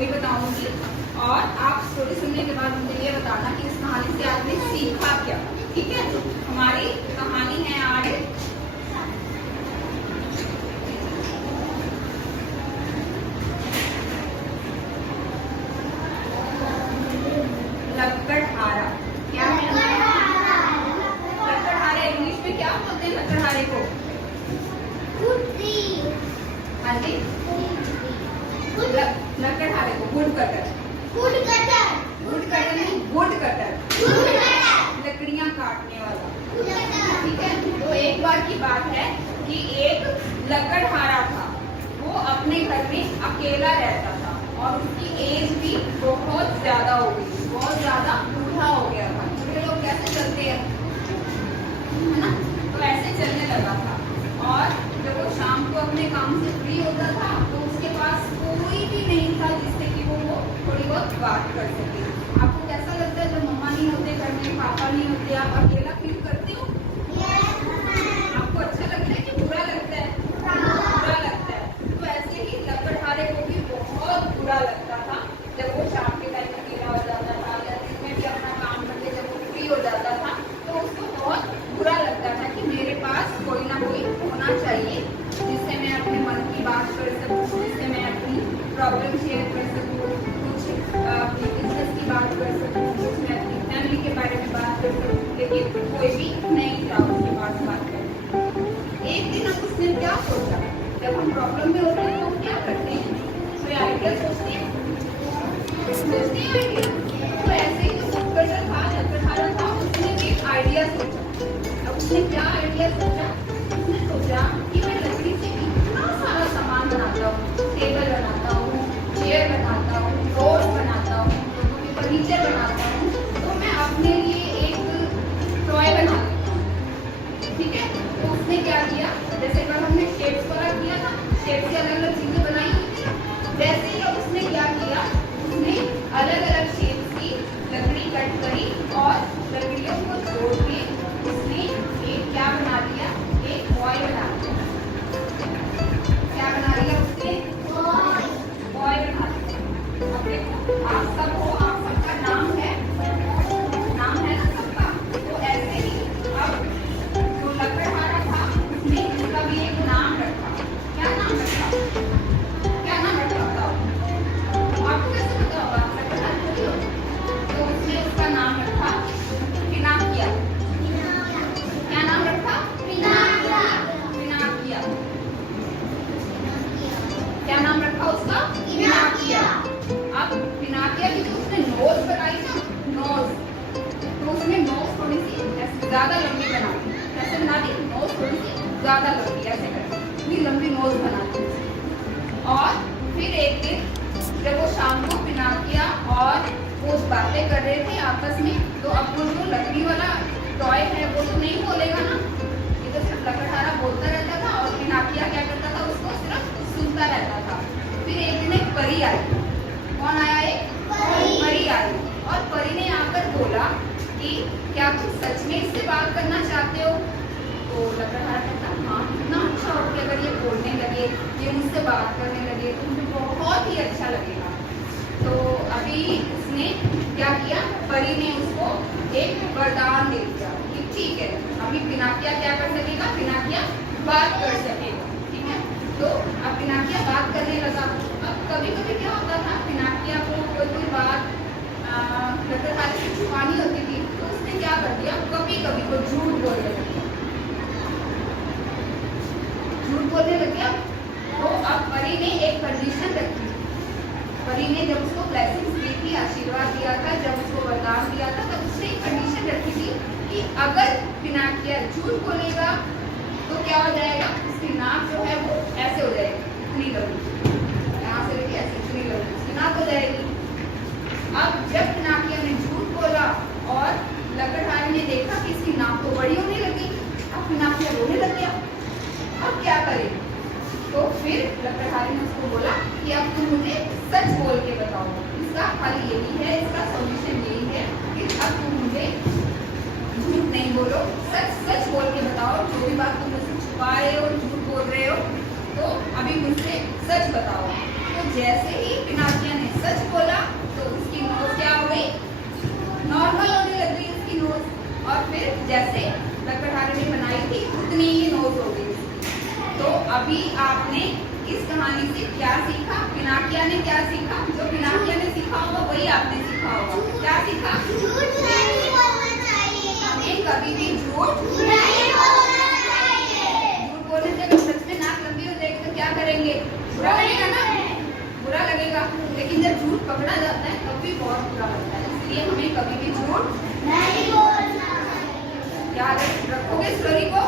Story बताऊंगी और आप स्टोरी सुनने के बाद मुझे ये बताना कि इस कहानी से आपने सीखा क्या। ठीक है, हमारी कहानी है आज लकड़हारा। क्या है लकड़हारा? इंग्लिश में क्या बोलते हैं लकड़हारे को? हाँ जी, लकड़हारे को वुड कटर नहीं, वुड कटर, लकड़ियां काटने वाला। ठीक है, तो एक बार की बात है कि एक लकड़हारा था, वो अपने घर में अकेला रहता था और उसकी एज भी बहुत ज्यादा हो गई, बहुत ज्यादा बूढ़ा हो गया था। बूढ़े लोग कैसे चलते हैं, है ना, तो ऐसे चलने लगा था। और जब वो शाम को अपने काम से फ्री होता था तो उसके पास कोई भी नहीं था जिससे कि वो थोड़ी बहुत बात कर सके। आपको कैसा लगता है जब मम्मा नहीं होते घर में, पापा नहीं होते, आप अकेला फील करते हो? आपको अच्छा लगता है कि बुरा लगता है? बुरा लगता है। तो ऐसे ही लकड़हारे को भी बहुत बुरा लगता था जब वो शाम के टाइम अकेला हो जाता था या दिन में भी अपना काम करके जब वो फ्री हो जाता था तो उसको बहुत बुरा लगता था कि मेरे पास कोई ना कोई होना चाहिए जिससे मैं अपने मन की बात कर सकूं, जिससे मैं अपनी प्रॉब्लम शेयर कर सकूं, कुछ अपनी बिजनेस की बात कर सकूं, कुछ मैं अपनी फैमिली के बारे में बात कर सकूं, लेकिन कोई भी नहीं था उसके पास बात करने। एक दिन अब उसने क्या सोचा, जब हम प्रॉब्लम में होते हैं तो क्या करते हैं, कोई आइडिया सोचते हैं आइडिया। तो ऐसे ही जो लकड़हारा था उसने भी एक आइडिया सोचा। अब उसने क्या आइडिया सोचा, उसने सोचा कि मैं लकड़ी से इतना सारा सामान बनाता हूँ, टेबल बनाता हूँ, चेयर बनाता हूँ, डोर्स बनाता हूँ, फर्नीचर बनाता हूँ, तो मैं अपने लिए एक टॉय बना लेता हूँ। ठीक है, तो उसने क्या किया, जैसे कल हमने शेप्स वाला किया था, शेप से अलग अलग चीजें बनाई हुई थी, वैसे ही अब उसने क्या किया, उसने अलग अलग शेप की लकड़ी कट करी और लकड़ियों को जोड़ के उसने एक क्या बना लिया, एक बॉय बना लिया। क्या बना लिया उसने? बॉय बना लिया। अब देखो आप सब हो, आप सबका नाम है ना सबका, तो ऐसे ही अब जो लकड़हारा था उसने उसका भी एक नाम रखा। क्या नाम रखा? बताओ आपको कैसे पता होगा, लकड़हारा थोड़ी हो। तो उसने उसका नाम रखा पिनाकिया। क्या नाम रखा? पिनाकिया। क्या नाम रखा उसका? पिनाकिया। अब पिनाकिया की जो उसने नोज बनाई ना, नोज, तो उसने नोज थोड़ी सी ज्यादा लंबी बना दी। कैसे बना दी? नोज थोड़ी सी ज्यादा लंबी, ऐसे करके इतनी लंबी नोज बना दी। और फिर एक दिन जब वो शाम को पिनाकिया और वो बातें कर रहे थे आपस में, तो अब वो जो लकड़ी वाला टॉय है वो तो नहीं बोलेगा ना, ये तो सिर्फ लकड़हारा बोलता रहता था और पिनाकिया क्या करता था, उसको सिर्फ सुनता रहता था। फिर एक दिन एक परी आई। कौन आया? एक परी आई और परी ने आकर बोला कि क्या तुम सच में इससे बात करना चाहते हो? तो लकड़हारा कहता हाँ, कितना अच्छा हो कि अगर ये बोलने लगे, ये मुझसे बात करने लगे तो मुझे बहुत ही अच्छा लगेगा। तो अभी उसने क्या किया, परी ने उसको एक वरदान दे दिया कि ठीक है, अभी पिनाकिया क्या कर सकेगा, पिनाकिया बात कर सकेगा। ठीक है, तो अब पिनाकिया बात करने लगा। अब कभी कभी क्या होता था, पिनाकिया को कोई बात लकड़हारे से छुपानी होती थी, तो उसने क्या कर दिया, कभी कभी वो झूठ बोलने लग गया। तो अब परी ने एक कंडीशन रखी। परी ने जब उसको ब्लेसिंग्स दी थी, आशीर्वाद दिया था, जब उसको वरदान दिया था, तब उसने एक कंडीशन रखी थी कि अगर पिनाकिया झूठ बोलेगा तो क्या हो जाएगा, उसकी नाक जो है वो ऐसे हो जाएगी, इतनी लंबी, यहाँ से लेके ऐसे इतनी लंबी उसकी नाक हो जाएगी। अब जब पिनाकिया ने झूठ बोला और लकड़हारे ने देखा कि इसकी नाक तो बड़ी होने लगी, अब पिनाकिया रोने लग गया। अब क्या करे? तो फिर लकड़हारे ने उसको बोला कि अब तुम मुझे सच बोल के बताओ, इसका हल यही है, इसका सॉल्यूशन यही है कि अब तुम मुझे झूठ नहीं बोलो, सच बोल के बताओ। जो भी बात तुम मुझसे छुपा रहे हो, झूठ बोल रहे हो, तो अभी मुझसे सच बताओ। तो जैसे ही पिनाकिया ने सच बोला तो उसकी नोज क्या हो गई, नॉर्मल होने लग गई उसकी नोज। और फिर जैसे लकड़हारे ने बनाई थी उतनी ही नोज हो गई उसकी। तो अभी आपने इस कहानी से क्या सीखा? पिनाकिया ने क्या सीखा? जो पिनाकिया ने सीखा होगा वही आपने सीखा होगा। क्या सीखा? झूठ नहीं बोलना चाहिए, हमें कभी भी झूठ नहीं बोलना चाहिए। झूठ बोलने से अगर सच में नाक लंबी हो जाएगी तो क्या करेंगे? बुरा लगेगा ना, बुरा लगेगा। लेकिन जब झूठ पकड़ा जाता है तब भी बहुत बुरा लगता है। इसलिए हमें कभी भी झूठ नहीं बोलना चाहिए। याद रखोगे स्टोरी को?